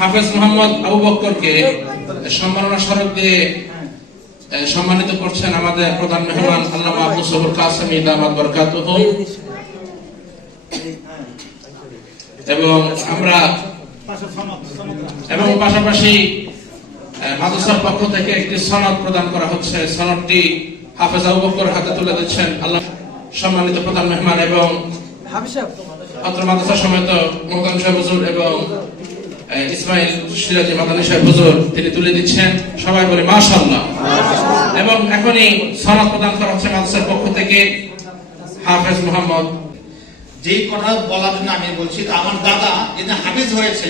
হাফেজ মোহাম্মদ আবু বকরকে সম্মাননা স্মারক দিয়ে সম্মানিত করছেন আমাদের প্রধান মেহমান আল্লামা আবু সবুর কাসেমি দামাত বরকাতুহু। এবং পাশাপাশি মাদ্রাসার পক্ষ থেকে একটি সনদ প্রদান করা হচ্ছে। সনদটি হাফেজ আবু বকর হাতে তুলে দিচ্ছেন আল্লাহ সম্মানিত প্রধান মেহমান এবং অত্র মাদ্রাসা সমেত মোহতামিম সাহেব হুজুর এবং ইসমাইল সিরাজি মাদানী সাহেব হুজুর তিনি তুলে দিচ্ছেন। সবাই বলে মাশাআল্লাহ। এবং এখনই সনদ প্রদান করা হচ্ছে মাদ্রাসার পক্ষ থেকে হাফেজ মোহাম্মদ। যেই কথা বলার জন্য আমি বলছি, আমার দাদা যেদিন হাফেজ হয়েছে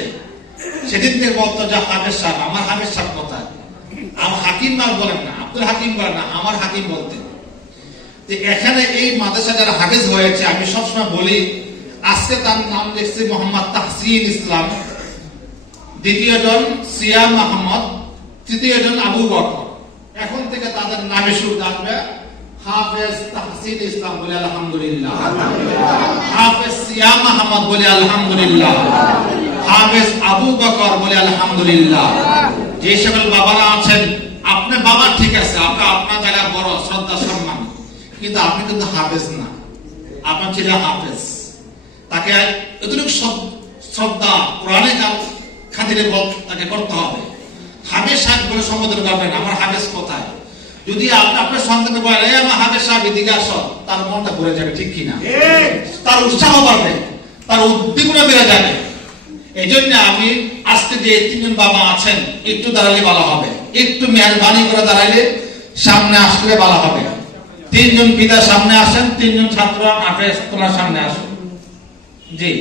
সেদিন থেকে বলতো যে হাফেজ সাহেব, আমার হাফেজ সাহেব কোথায়? আমার হাকিম আর বলেন না, আব্দুল হাকিম বলেন না, আমার হাকিম বলতেন। এখানে এই মাদ্রাসা যারা হাফেজ হয়েছে আমি সবসময় বলি, আজকে তার নাম দেখছি মোহাম্মদ তাহসিন ইসলাম, দ্বিতীয় জন সিয়াম আহমদ, তৃতীয় জন আবু বকর। এখন থেকে তাদের নামে শুরু আসবে হাফেজ তাহসিন ইসলাম বলে আলহামদুলিল্লাহ, হাফেজ সিয়াম আহমদ বলে আলহামদুলিল্লাহ, হাফেজ আবু বকর বলে আলহামদুলিল্লাহ। যে সকল বাবারা আছেন, আপনার বাবা ঠিক আছে, আপনার জায়গায় বড় শ্রদ্ধা সম্মান, কিন্তু আপনি কিন্তু হাফেজ না, আপনার ছেলে হাফেজ। তাকে এতটুকু শ্রদ্ধা কোরআনে খাতিরে তাকে করতে হবে। হাফেজ সাহেব বলে সম্বোধন করবেন, আমার হাফেজ কোথায়? যদি আপনি আপনার সন্তানকে বলেন এই আমার হাফেজ সাহেব এদিকে আসো, তার মনটা ভরে যাবে, ঠিক কিনা? তার উৎসাহ বাড়বে, তার উদ্দীপনা বেড়ে যাবে। এই জন্য আমি আজকে যে তিনজন বাবা আছেন একটু দাঁড়ালে ভালো হবে, একটু মেহরবানি করে দাঁড়াইলে সামনে আসলে ভালো হবে। তিনজন পিতা সামনে আসেন, তিনজন ছাত্র হাফেজ তোমার সামনে আসুন। জি,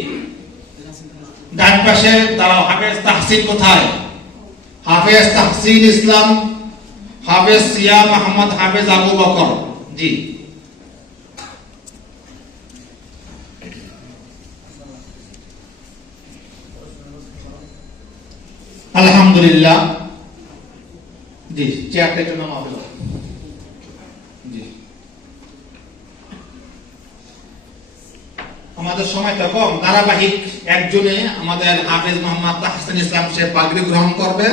ডান পাশে দাঁড়াও। হাফেজ তাহসিন কোথায়? হাফেজ তাহসিন ইসলাম, হাফেজ সিয়াম আহমদ, হাফেজ আবু বকর। জি, আলহামদুলিল্লাহ। জি, চেয়ারটা একটু নামাও। জি, আমাদের সময়টা কম, ধারাবাহিক একজনে আমাদের হাফেজ মোহাম্মদ তাহসিন ইসলাম সে পাগড়ি গ্রহণ করবে,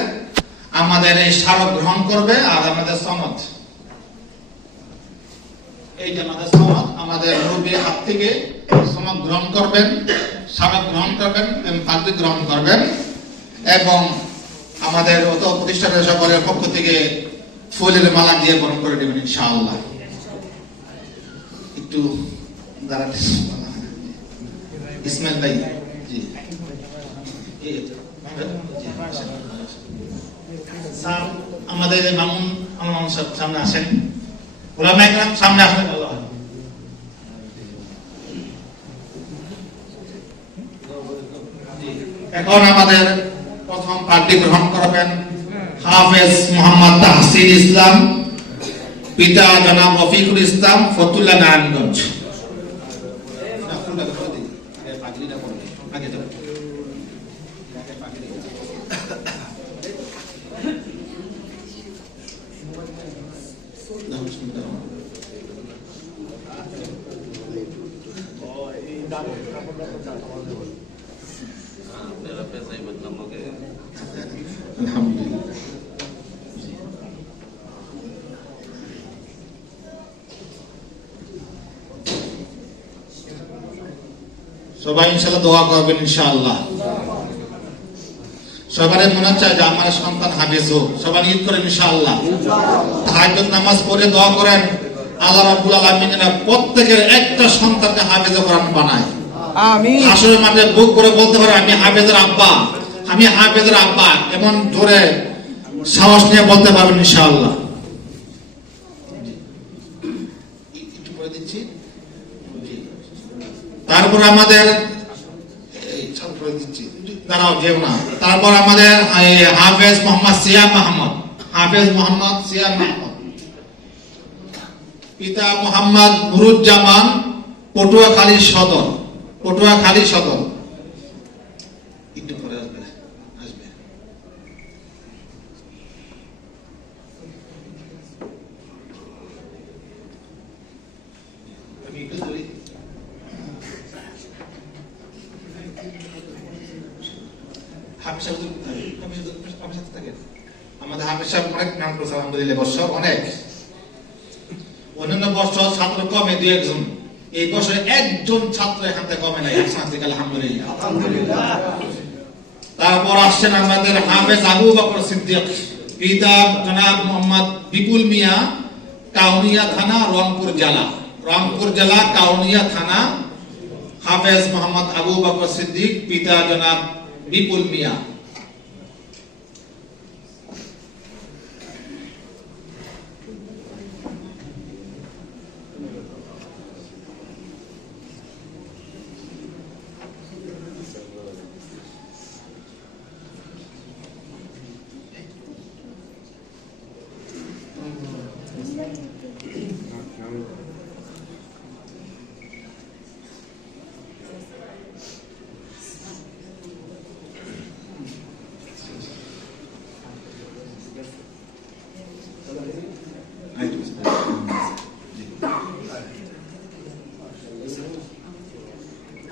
আমাদের এই স্মারক গ্রহণ করবে, আর আমাদের সনদ, এই যে আমাদের সনদ, আমাদের মুরব্বির হাত থেকে সনদ গ্রহণ করবেন, স্মারক গ্রহণ করবেন এবং পাগড়ি গ্রহণ করবেন, এবং আমাদের অত প্রতিষ্ঠানের সকলের পক্ষ থেকে ফুলের মালা দিয়ে বরণ করে দেবেন ইনশাআল্লাহ। একটু দাঁড়াতে ইসমাইল ভাই। জি, স্যার আমাদের মামুন সব সামনে আসেন, ওলামা একরাম সামনে আসেন। এখন আমাদের প্রথম পাগড়ি গ্রহণ করবেন হাফেজ মোহাম্মদ তাহসিন ইসলাম, পিতা জনাব রফিকুল ইসলাম, ফতুল্লাহ নারায়ণগঞ্জ। সবাই ইনশাআল্লাহ দোয়া করবেন ইনশাআল্লাহ। সবাই মনে চায় যে আমার সন্তান হাফেজ হোক, সবাই ঈদ করেন ইনশাআল্লাহ। তাহাজ্জুদ নামাজ পড়ে দোয়া করেন আল্লাহ রাব্বুল আলামিন যেন প্রত্যেকের একটা সন্তানকে হাফেজ কোরআন বানায়। আমিন। আসলে মাঠে বুক করে বলতে পারে আমি হাফেজের আব্বা, আমি হাফেজের আব্বা, এমন জোরে সাহস নিয়ে বলতে পারবেন ইনশাআল্লাহ। তারপর আমাদের দাঁড়াও যেও না, তারপর আমাদের হাফেজ মোহাম্মদ সিয়াম আহমদ, হাফেজ মোহাম্মদ সিয়াম আহমদ, পিতা মোহাম্মদ নুরুজ্জামান, পটুয়াখালী সদর, পটুয়াখালী সদর। একটু পরে আসবে। হাফেজ আমাদের হাফেজ সাহেব অনেক নাম করেছে আলহামদুলিল্লাহ, বছর অনেক। অন্যান্য বছর ছাত্র কমে দুই একজন, এই বছর একজন ছাত্র এখান থেকে কমে নাই, আলহামদুলিল্লাহ। তারপর আসছেন আমাদের হাফেজ আবু বকর সিদ্দিক, পিতা জনাব মোহাম্মদ বিপুল মিয়া, কাউনিয়া থানা, রংপুর জেলা কাউনিয়া থানা। হাফেজ মোহাম্মদ আবু বকর সিদ্দিক, পিতা জনাব বিপুল মিয়া।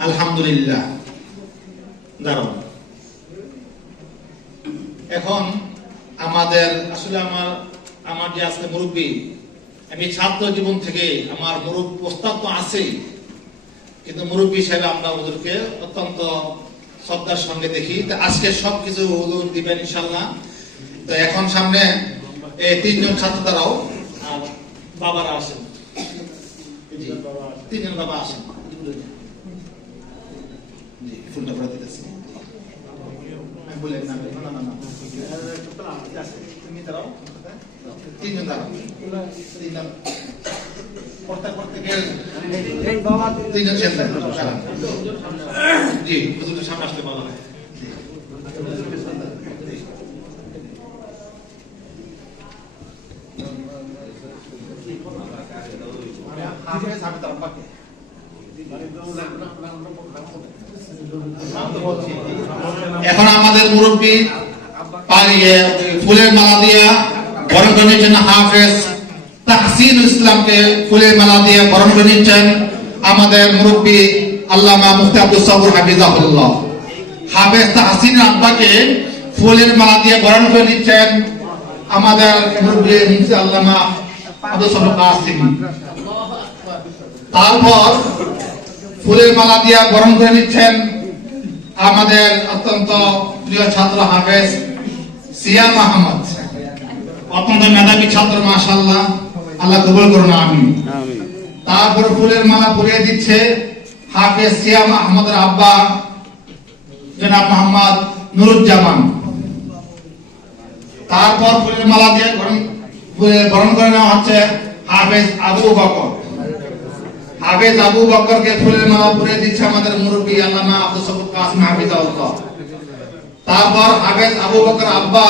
আলহামদুলিল্লাহ। দাঁড়ান, এখন আমাদের আসলে আমার যে আজকে মুরব্বী, আমি ছাত্র জীবন থেকে আমার প্রস্তাব তো আছেই, কিন্তু মুরব্বী হিসেবে আমরা হুজুরকে অত্যন্ত শ্রদ্ধার সঙ্গে দেখি। তো আজকে সবকিছু হুজুর দিবেন ইনশাল্লাহ। তো এখন সামনে এই তিনজন ছাত্র দ্বারাও আর বাবারা আসেন, তিনজন বাবা আসেন। ফুলটা পড়া দিতেছি, আমি বললেন না না না, তুমি দাঁড়াও, তিনজন দাঁড়াও, তিনজন প্রত্যেকের তিনজন শেষ জি, হুজুরের সামনে আসলে ভালো হয়। এখন আমাদের মুরব্বী ফুলের মালা দিয়া বরণ করে নিচ্ছেন হাফেজ তাহসিন ইসলামকে, ফুলের মালা দিয়ে বরণ করে নিচ্ছেন আমাদের মুরব্বী আল্লামা মুফতি আব্দুস সবুর হাফিজাহুল্লাহ। হাফেজ তাহসিন আব্বাকে ফুলের মালা দিয়ে বরণ করে নিচ্ছেন আমাদের মুরব্বী মুফতি আল্লামা আব্দুস সবুর কাসিম। তারপর ফুলের মালা দিয়ে বরণ করে নিচ্ছেন আমাদের অত্যন্ত প্রিয় ছাত্র হাফেজ সিয়াম আহমদ, অত্যন্ত মেধাবী ছাত্র, মাশাআল্লাহ, আল্লাহ কবুল করুন, আমিন। তারপর ফুলের মালা পরিয়ে দিচ্ছে হাফেজ সিয়াম আহমদের আব্বা জনাব মোহাম্মদ নুরুজ্জামান। তারপর ফুলের মালা দিয়ে বরণ করে নেওয়া হচ্ছে হাফেজ আবু বকর। হাফেজ আবু বকরকে ফুলের মালা পরিয়ে দিচ্ছে আমাদের মুরব্বী আল্লামা আব্দুস সবুর কাসিম হাফিজাহুল্লাহ। তারপর হাফেজ আবু বকর আব্বা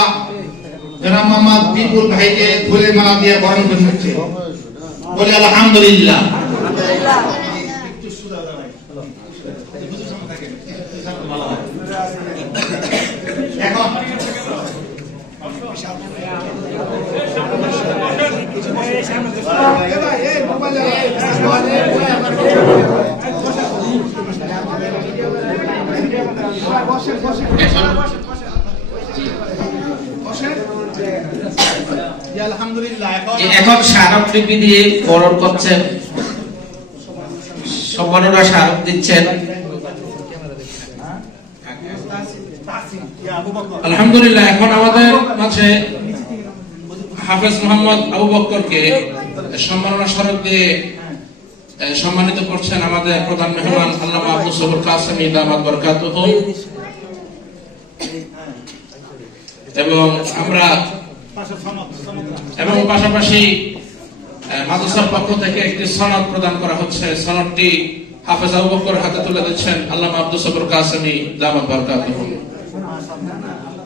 জনাব মোহাম্মদ বিপুল ভাইকে ফুলের মালা দিয়ে বরণ করে নিচ্ছে, বলি আলহামদুলিল্লাহ। এখন এখন স্মারকলিপি দিয়ে বরণ করছেন, সম্মাননা স্মারক দিচ্ছেন। আলহামদুলিল্লাহ। এখন আমাদের মাঝে হাফেজ মোহাম্মদ আবু বকরকে সম্মাননা স্মারক দিয়ে সম্মানিত করছেন আমাদের প্রধান মেহমান আল্লামা আব্দুস সবুর কাসিম দামাত বরকাতুহু। এবং আমরা পাশাপাশি মাদ্রাসার পক্ষ থেকে একটি সনদ প্রদান করা হচ্ছে। সনদটি হাফেজ আবু বকর হাতে তুলে দিচ্ছেন আল্লামা আব্দুস সবুর কাসিম দামাত বরকাতুহু।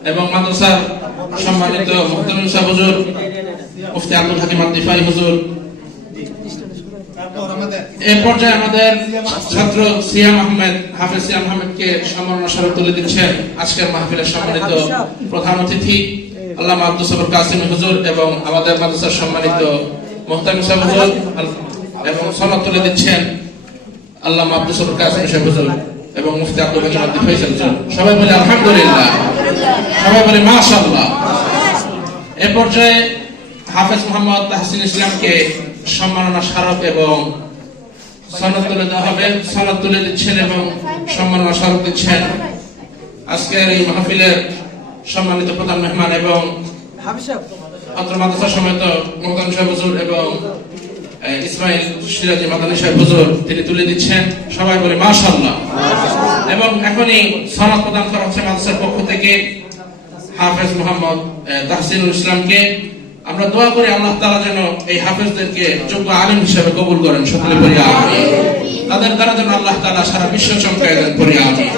এবং মাদ্রাসার সম্মানিত মুহতামিম সাহেব হুজুর মুফতি আব্দুল হাকিম আদ-দিফাই হুজুর। এই পর্যায়ে আমাদের ছাত্র সিয়াম আহমেদ, হাফেজ সিয়াম আহমেদকে সম্মাননা স্মারক তুলে দিচ্ছেন আজকের মাহফিলের সম্মানিত প্রধান অতিথি আল্লামা আব্দুস সবুর কাসিম হুজুর এবং আমাদের মাদ্রাসার সম্মানিত মুহতামিম সাহেব হুজুর, এবং সনদ তুলে দিচ্ছেন আল্লামা আব্দুস সবুর কাসিম সাহেব হুজুর। এবং মুফতি আব্দুল হাকিম ফয়সাল জন। সবাই বলে আলহামদুলিল্লাহ, সবাই বলে মাশাআল্লাহ। এ পর্যায়ে হাফেজ মোহাম্মদ তাহসিন ইসলামকে সম্মাননা স্মারক এবং সনদ তুলে দেওয়া হবে। সনদ তুলে দিচ্ছেন এবং সম্মাননা স্মারক দিচ্ছেন আজকের এই মাহফিলের সম্মানিত প্রধান মেহমান এবং অত্র মাদ্রাসা সমেত মোহতামিম সাহেব হুজুর এবং ইসমাইল সিরাজি মাদানী সাহেব হুজুর, তিনি তুলে দিচ্ছেন। সবাই বলে মাশাআল্লাহ। এবং এখনই সনদ প্রদান করা হচ্ছে মাদ্রাসার পক্ষ থেকে হাফেজ মোহাম্মদ তাহসিনুল ইসলামকে। আমরা দোয়া করি আল্লাহ তাআলা যেন এই হাফেজদেরকে যোগ্য আলেম হিসেবে কবুল করেন, সকলে বলি আমিন। তাদের দ্বারা যেন আল্লাহ তাআলা সারা বিশ্ব চমকায় দেন, বলি আমিন।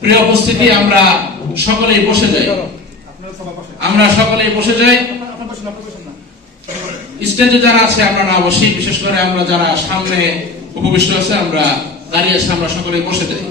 প্রিয় উপস্থিতি, আমরা সকলেই বসে যাই, আমরা সকলেই বসে যাই। স্টেজে যারা আছে আমরা না বসি, বিশেষ করে আমরা যারা সামনে উপবিষ্ট আছে, আমরা দাঁড়িয়ে আছি, আমরা সকলেই বসে যাই।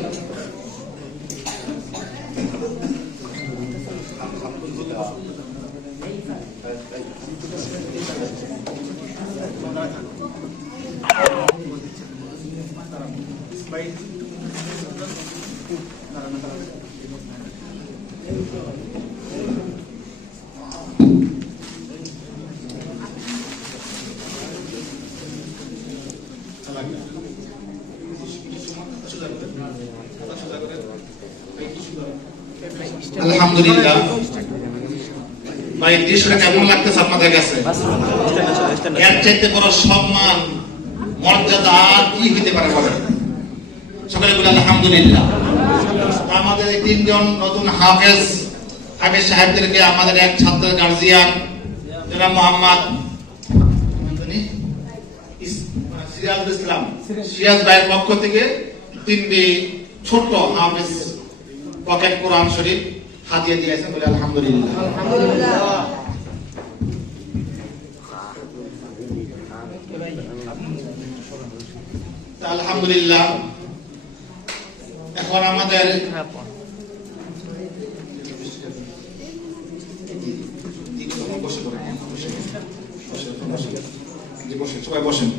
আলহামদুলিল্লাহ। ভাই, দৃশ্যটা কেমন লাগতেছে আপনাদের কাছে? এর চাইতে বড় সম্মান, মর্যাদা আর কি হইতে পারে বলেন? সকলে বলে আলহামদুলিল্লাহ। আমাদের এই তিনজন নতুন হাফেজ সাহেবদেরকে আমাদের এক ছাত্রের গার্জিয়ান যারা মোহাম্মদ সিরাজুল ইসলাম সিরাজ ভাইয়ের পক্ষ থেকে তিনটি ছোট্ট হাফেজ পকেট কোরআন শরীফ হাতিয়ে দিয়েছেন, বলে আলহামদুলিল্লাহ। আলহামদুলিল্লাহ। এখন আমাদের সবাই বসেন।